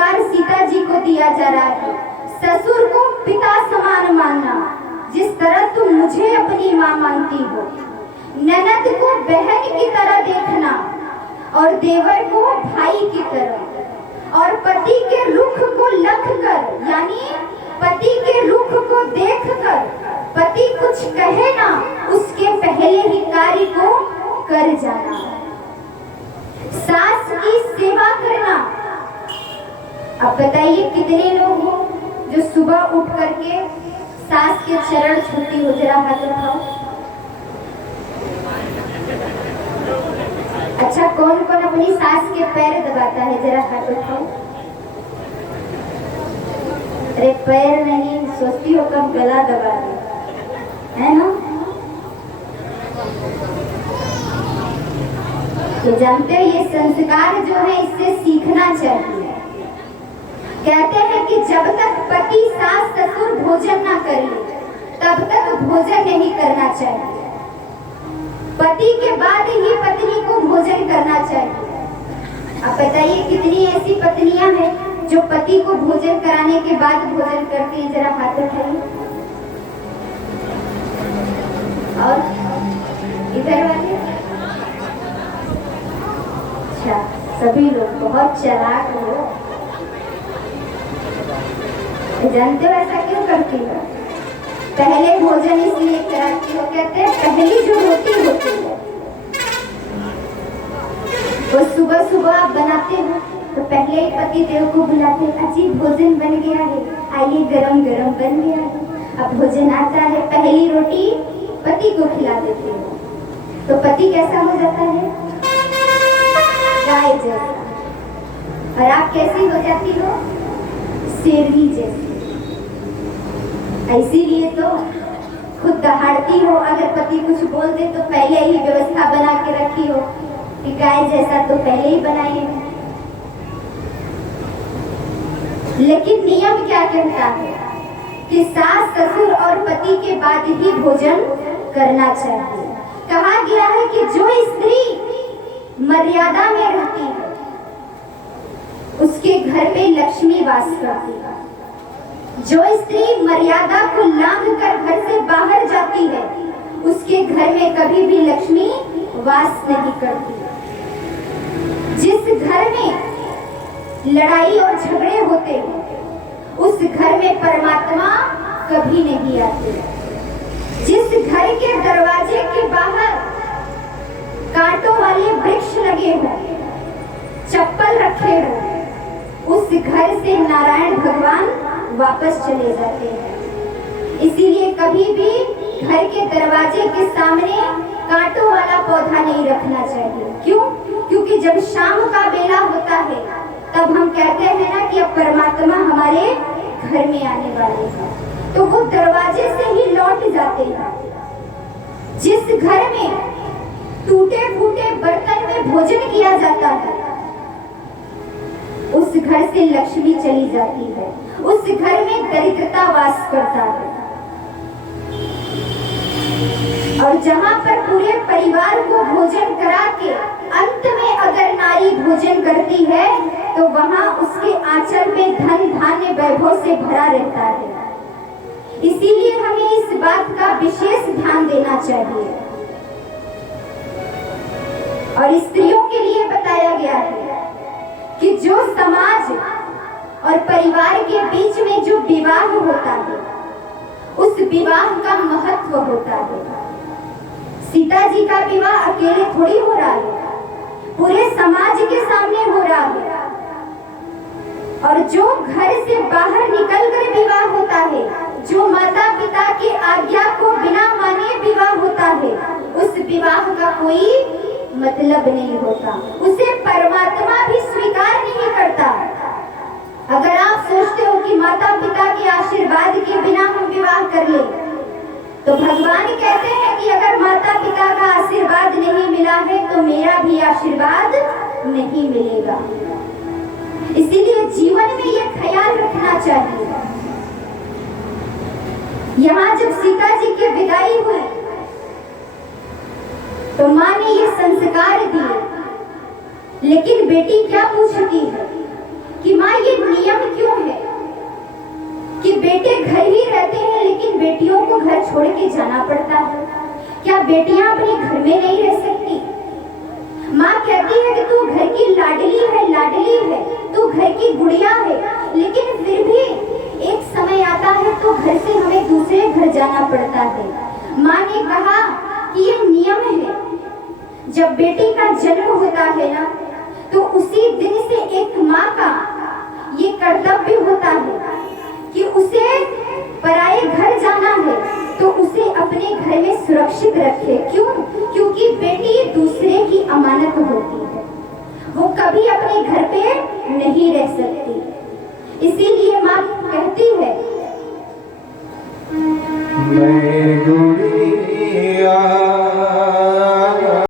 संस्कार सीता जी को दिया जा रहा है। ससुर को पिता समान मानना, जिस तरह तुम मुझे अपनी माँ मानती हो। ननद को बहन की तरह देखना और देवर को भाई की तरह। और पति के रुख को लख कर, यानी पति के रुख को देखकर पति कुछ कहे ना, उसके पहले ही कार्य को कर जाना। सास की सेवा करना। अब बताइए कितने लोग हो जो सुबह उठ करके सास के चरण छूती हो? जरा हाथ उठाओ। अच्छा, कौन कौन अपनी सास के पैर दबाता है? जरा हाथ उठाओ। अरे पैर नहीं, सोचती हो कब गला दबा दे, है ना? तो जानते हो ये संस्कार जो है इससे सीखना चाहिए। कहते हैं कि जब तक पति सास ससुर भोजन ना करे तब तक भोजन नहीं करना चाहिए। पति के बाद ही पत्नी को भोजन करना चाहिए। अब बताइए कितनी ऐसी पत्नियां हैं जो पति को भोजन कराने के बाद भोजन करती हैं? जरा हाथ उठाइए। और इधर वाले? अच्छा, सभी लोग बहुत चालाक हो। जानते हो ऐसा क्यों करती हो? पहले भोजन इसलिए कराती हो, कहते हैं पहली जो रोटी होती है वो सुबह सुबह आप बनाते हो तो पहले ही पति देव को बुलाते हैं, अजी भोजन बन गया है, आइए गरम गरम बन गया है। अब भोजन आता है, पहली रोटी पति को खिला देते हो तो पति कैसा हो जाता है? गाय जैसा। और आप कैसी हो जाती हो? शेरनी जैसी। इसीलिए तो खुद दहाड़ती हो, अगर पति कुछ बोल दे तो पहले ही व्यवस्था बना के रखी हो कि गाय जैसा तो पहले ही बनाइए। लेकिन नियम क्या कहता है कि सास ससुर और पति के बाद ही भोजन करना चाहिए। कहा गया है कि जो स्त्री मर्यादा में रहती है उसके घर में लक्ष्मी वास करती है। जो स्त्री मर्यादा को लांघ कर घर से बाहर जाती है उसके घर में कभी भी लक्ष्मी वास नहीं करती। जिस घर में लड़ाई और झगड़े होते हैं उस घर में परमात्मा कभी नहीं आते। जिस घर के दरवाजे के बाहर कांटों वाले वृक्ष लगे हों, चप्पल रखे हों, उस घर से नारायण भगवान वापस चले जाते हैं। इसीलिए कभी भी घर के दरवाजे के सामने कांटों वाला पौधा नहीं रखना चाहिए। क्यों? क्योंकि जब शाम का बेला होता है तब हम कहते हैं ना कि अब परमात्मा हमारे घर में आने वाले हैं, तो वो दरवाजे से ही लौट जाते हैं। जिस घर में टूटे फूटे बर्तन में भोजन किया जाता है उस घर से लक्ष्मी चली जाती है, उस घर में दरिद्रता वास करता है। और जहाँ पर पूरे परिवार को भोजन करा के अंत में अगर नारी भोजन करती है तो वहाँ उसके आंचल में धन धान्य वैभव से भरा रहता है। इसीलिए हमें इस बात का विशेष ध्यान देना चाहिए। और स्त्रियों के लिए बताया गया है कि जो समाज और परिवार के बीच में जो विवाह होता है उस विवाह का महत्व होता है। सीता जी का विवाह अकेले थोड़ी हो रहा है, पूरे समाज के सामने हो रहा है। और जो घर से बाहर निकलकर विवाह होता है, जो माता पिता की आज्ञा को बिना माने विवाह होता है, उस विवाह का कोई मतलब नहीं होता, उसे परमात्मा भी स्वीकार नहीं करता। अगर आप सोचते हो कि माता पिता के आशीर्वाद के बिना हम विवाह कर ले, तो भगवान कहते हैं कि अगर माता पिता का आशीर्वाद नहीं मिला है तो मेरा भी आशीर्वाद नहीं मिलेगा। इसीलिए जीवन में ये ख्याल रखना चाहिए। यहाँ जब सीता जी की विदाई हुई तो माँ ने ये संस्कार दिए, लेकिन बेटी क्या पूछती है कि माँ ये नियम क्यों है कि बेटे घर ही रहते हैं लेकिन बेटियों को घर छोड़ के जाना पड़ता है? क्या बेटियां अपने घर में नहीं रह सकती? माँ कहती है कि तू घर की लाडली है, तू घर की गुड़िया है, लेकिन फिर भी एक समय आता है तो घर से हमें दूसरे घर जाना पड़ता है। माँ ने कहा कि ये नियम है, जब बेटी का जन्म होता है ना तो उसी दिन से एक माँ का ये कर्तव्य होता है कि उसे पराये घर जाना है तो उसे अपने घर में सुरक्षित रखे। क्यों? क्योंकि बेटी दूसरे की अमानत होती है, वो कभी अपने घर पे नहीं रह सकती। इसीलिए माँ कहती है,